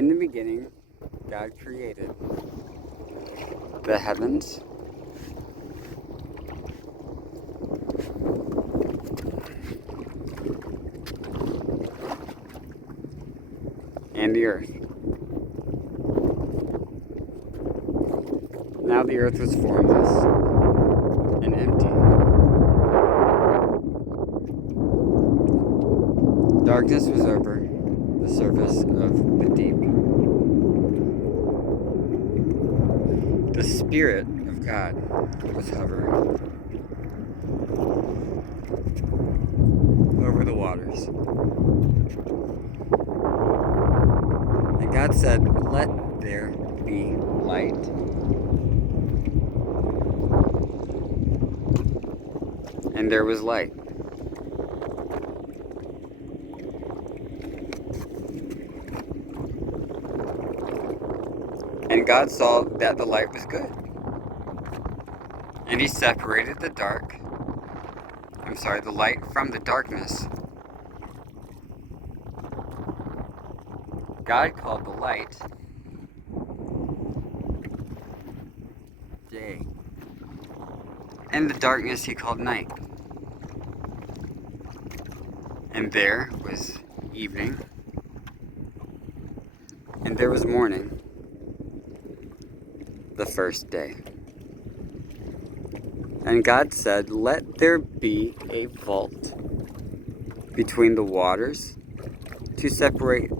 In the beginning, God created the heavens and the earth. Now the earth was formless and empty. Darkness was over the surface of the deep. The Spirit of God was hovering over the waters. And God said, "Let there be light." And there was light. And God saw that the light was good. And he separated the light from the darkness. God called the light day, and the darkness he called night. And there was evening, and there was morning, the first day. And God said, "Let there be a vault between the waters to separate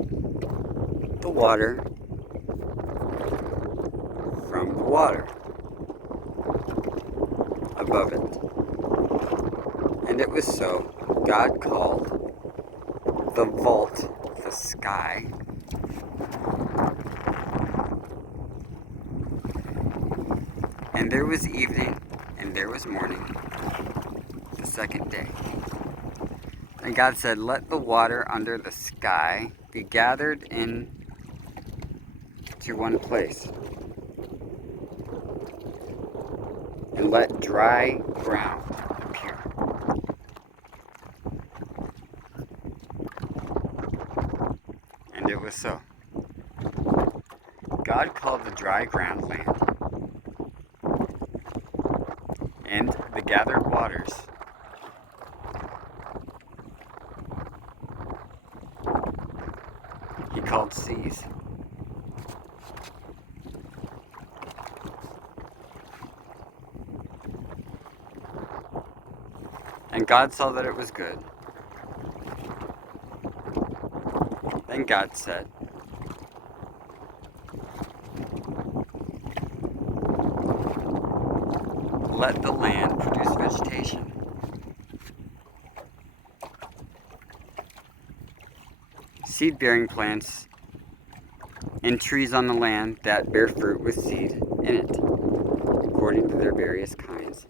the water from the water above it." And it was so. God called the vault the sky. And there was evening, and there was morning, the second day. And God said, "Let the water under the sky be gathered in to one place, and let dry ground appear." And it was so. God called the dry ground land, and the gathered waters he called seas. And God saw that it was good. Then God said, "Let the land produce vegetation, seed-bearing plants, and trees on the land that bear fruit with seed in it, according to their various kinds."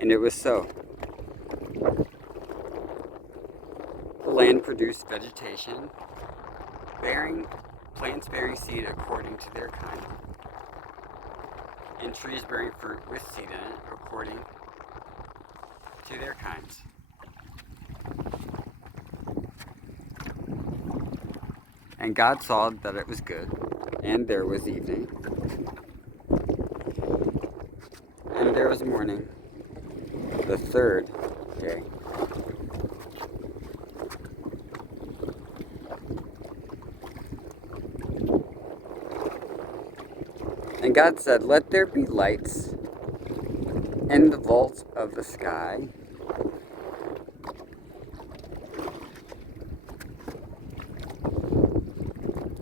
And it was so. The land produced vegetation, plants bearing seed according to their kind, and trees bearing fruit with seed in it according to their kinds. And God saw that it was good, and there was evening, and there was morning, the third day. And God said, "Let there be lights in the vault of the sky,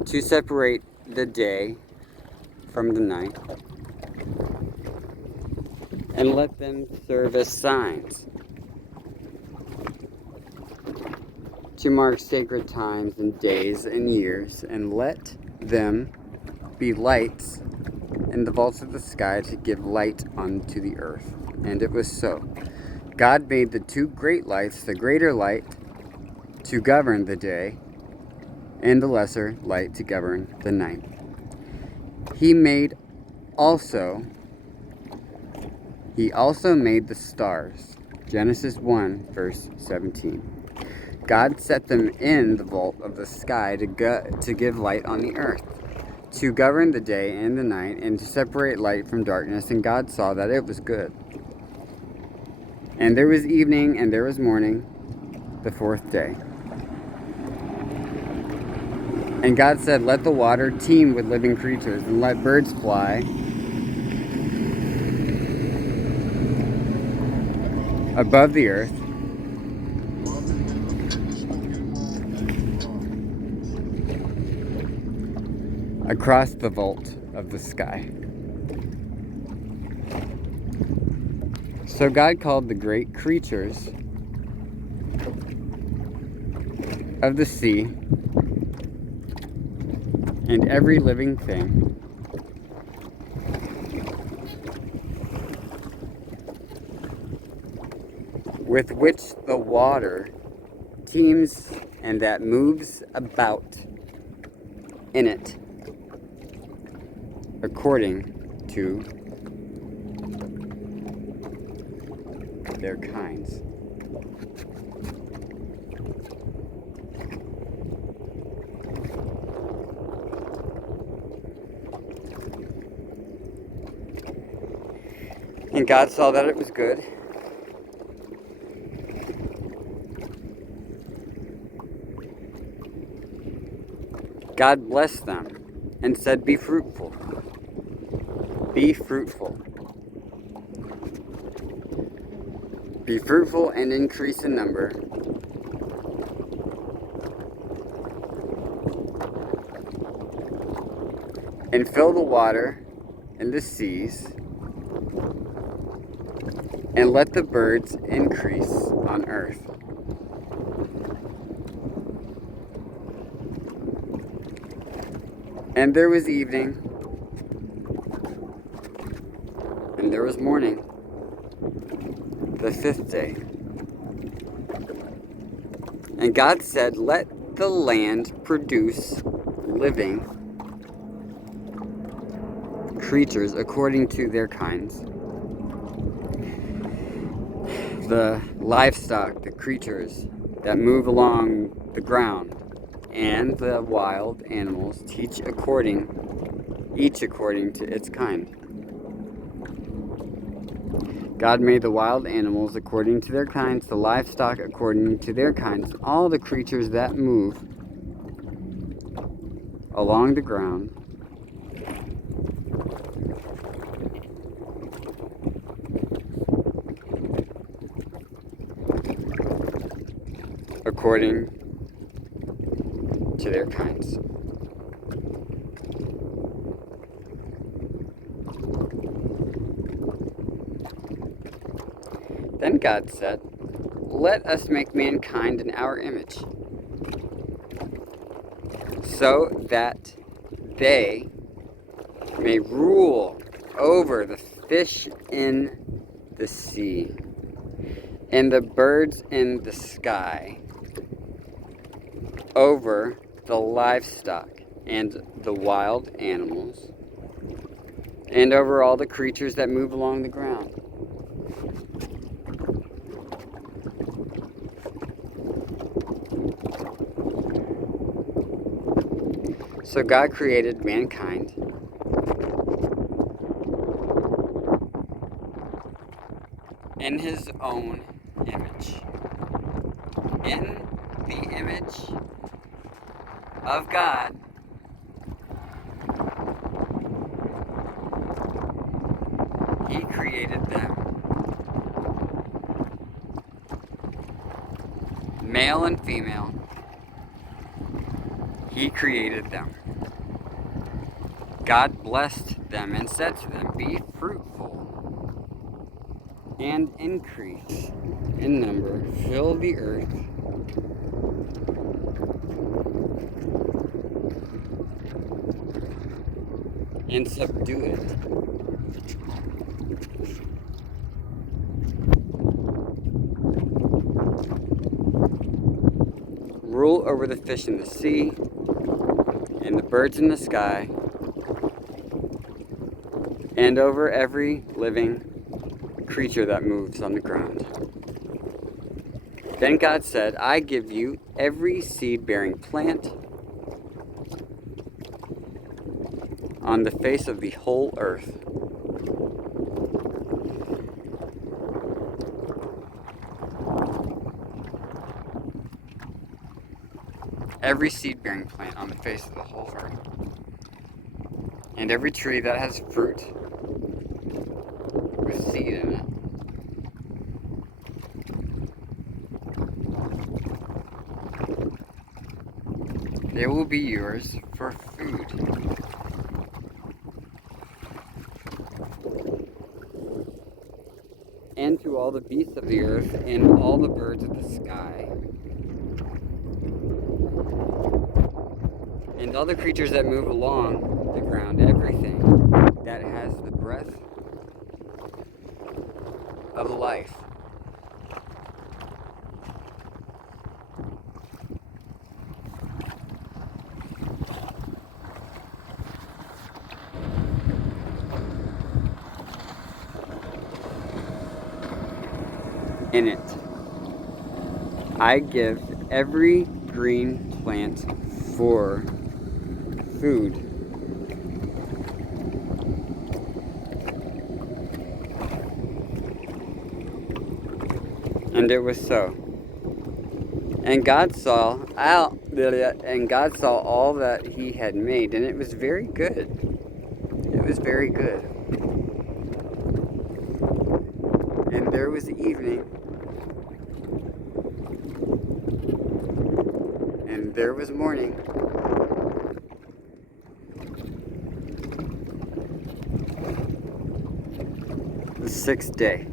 to separate the day from the night, and let them serve as signs to mark sacred times and days and years, and let them be lights in the vaults of the sky to give light unto the earth." And it was so. God made the two great lights, the greater light to govern the day, and the lesser light to govern the night. He also made the stars. Genesis 1, verse 17. God set them in the vault of the sky to give light on the earth, to govern the day and the night, and to separate light from darkness. And God saw that it was good. And there was evening and there was morning, the fourth day. And God said, let the water teem with living creatures, and let birds fly above the earth, across the vault of the sky. So God called the great creatures of the sea and every living thing with which the water teems and that moves about in it, according to their kinds. And God saw that it was good. God blessed them and said, be fruitful. Be fruitful. Be fruitful and increase in number. And fill the water and the seas. And let the birds increase on earth. And there was evening, and there was morning, the fifth day. And God said, let the land produce living creatures according to their kinds. The livestock, the creatures that move along the ground, and the wild animals, each according to its kind. God made the wild animals according to their kinds, the livestock according to their kinds, and all the creatures that move along the ground, according to their kinds. Then God said, let us make mankind in our image, so that they may rule over the fish in the sea, and the birds in the sky, over the livestock and the wild animals, and over all the creatures that move along the ground. So God created mankind in his own image. In the image of God, he created them. Male and female, he created them. God blessed them and said to them, be fruitful and increase in number, fill the earth and subdue it. Rule over the fish in the sea and the birds in the sky, and over every living creature that moves on the ground. Then God said, I give you every seed-bearing plant on the face of the whole earth. Every seed-bearing plant on the face of the whole earth, and every tree that has fruit with seed in it. They will be yours for food. And to all the beasts of the earth and all the birds of the sky, and all the creatures that move along the ground, everything that has the breath of life. In it, I give every green plant for food. And it was so. And God saw all that he had made, and it was very good. It was very good. And there was evening, and there was morning. The 6th day.